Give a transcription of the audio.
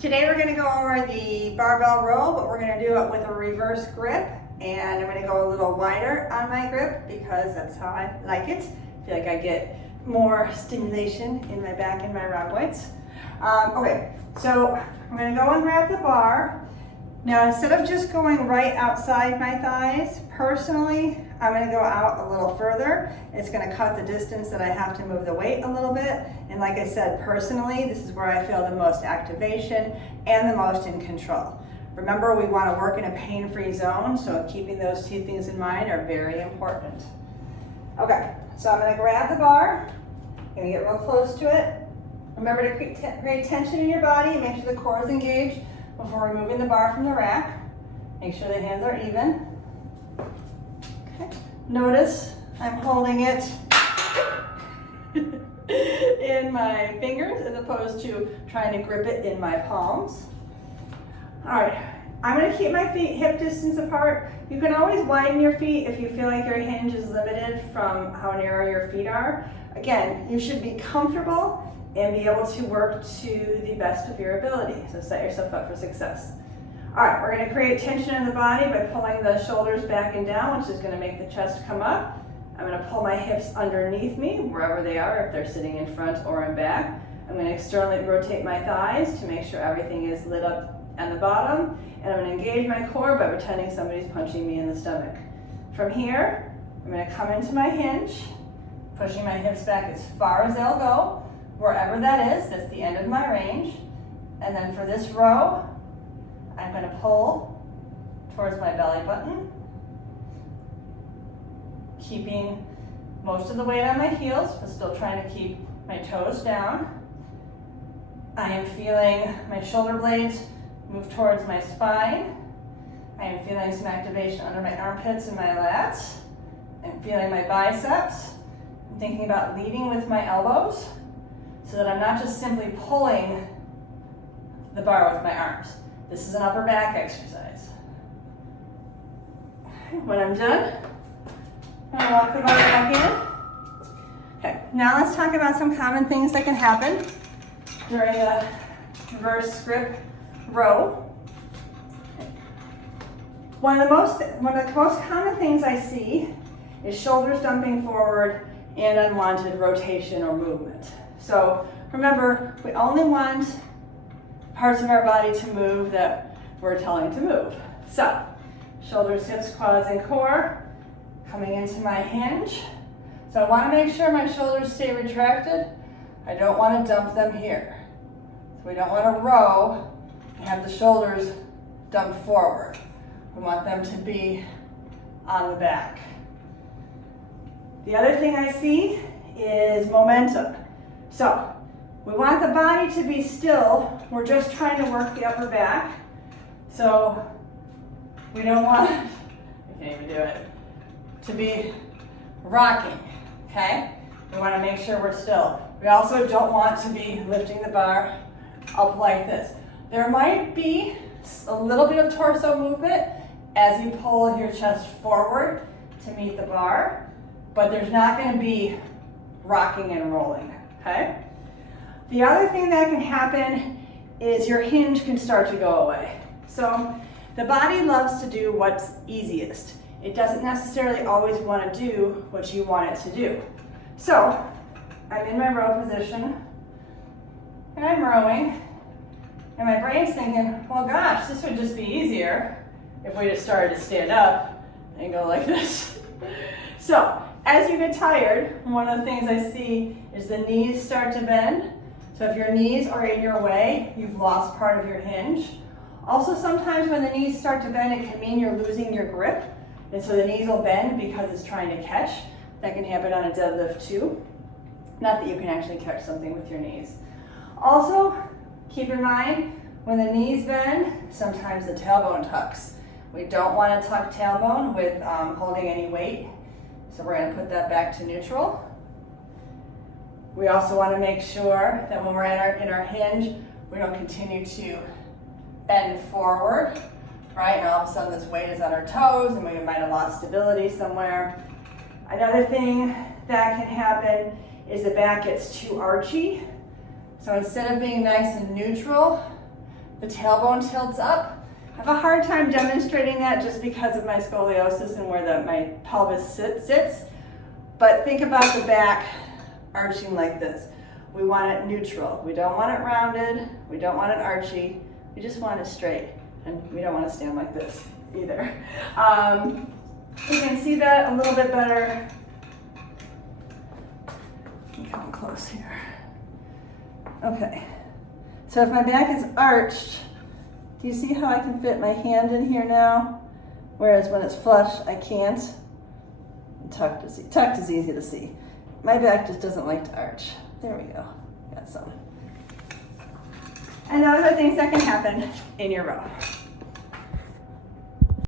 Today we're going to go over the barbell row, but we're going to do it with a reverse grip, and I'm going to go a little wider on my grip because that's how I like it. I feel like I get more stimulation in my back and my rhomboids. Okay, so I'm going to go and grab the bar. Now instead of just going right outside my thighs, personally, I'm going to go out a little further. It's going to cut the distance that I have to move the weight a little bit. And like I said, personally, this is where I feel the most activation and the most in control. Remember, we want to work in a pain-free zone, so keeping those two things in mind are very important. Okay, so I'm going to grab the bar. I'm going to get real close to it. Remember to create tension in your body. Make sure the core is engaged before removing the bar from the rack. Make sure the hands are even. Okay. Notice I'm holding it in my fingers as opposed to trying to grip it in my palms. All right, I'm going to keep my feet hip distance apart. You can always widen your feet if you feel like your hinge is limited from how narrow your feet are. Again, you should be comfortable and be able to work to the best of your ability. So set yourself up for success. All right, we're going to create tension in the body by pulling the shoulders back and down, which is going to make the chest come up. I'm going to pull my hips underneath me, wherever they are, if they're sitting in front or in back. I'm going to externally rotate my thighs to make sure everything is lit up at the bottom. And I'm going to engage my core by pretending somebody's punching me in the stomach. From here, I'm going to come into my hinge, pushing my hips back as far as they'll go. Wherever that is, that's the end of my range. And then for this row, I'm going to pull towards my belly button, keeping most of the weight on my heels, but still trying to keep my toes down. I am feeling my shoulder blades move towards my spine. I am feeling some activation under my armpits and my lats. I'm feeling my biceps. I'm thinking about leading with my elbows so that I'm not just simply pulling the bar with my arms. This is an upper back exercise. When I'm done, I'm gonna walk the body back in. Okay, now let's talk about some common things that can happen during the reverse grip row. One of the most common things I see is shoulders dumping forward and unwanted rotation or movement. So remember, we only want parts of our body to move that we're telling to move. So shoulders, hips, quads, and core coming into my hinge. So I want to make sure my shoulders stay retracted. I don't want to dump them here. So we don't want to row and have the shoulders dump forward. We want them to be on the back. The other thing I see is momentum. So we want the body to be still. We're just trying to work the upper back. So we don't want, I can't even do it, to be rocking, okay? We want to make sure we're still. We also don't want to be lifting the bar up like this. There might be a little bit of torso movement as you pull your chest forward to meet the bar, but there's not going to be rocking and rolling, okay? The other thing that can happen is your hinge can start to go away. So the body loves to do what's easiest. It doesn't necessarily always want to do what you want it to do. So I'm in my row position and I'm rowing and my brain's thinking, well gosh, this would just be easier if we just started to stand up and go like this. So as you get tired, one of the things I see is the knees start to bend. So if your knees are in your way, you've lost part of your hinge. Also, sometimes when the knees start to bend, it can mean you're losing your grip. And so the knees will bend because it's trying to catch. That can happen on a deadlift too. Not that you can actually catch something with your knees. Also, keep in mind, when the knees bend, sometimes the tailbone tucks. We don't want to tuck tailbone with holding any weight. So we're going to put that back to neutral. We also want to make sure that when we're in our hinge, we don't continue to bend forward, right? And all of a sudden this weight is on our toes and we might have lost stability somewhere. Another thing that can happen is the back gets too archy. So instead of being nice and neutral, the tailbone tilts up. I have a hard time demonstrating that just because of my scoliosis and where my pelvis sits. But think about the back arching like this. We want it neutral. We don't want it rounded. We don't want it archy. We just want it straight. And we don't want to stand like this either. You can see that a little bit better. Come close here. Okay. So if my back is arched, do you see how I can fit my hand in here now? Whereas when it's flush, I can't. Tucked is easy to see. My back just doesn't like to arch. There we go. Got some. And those are things that can happen in your row.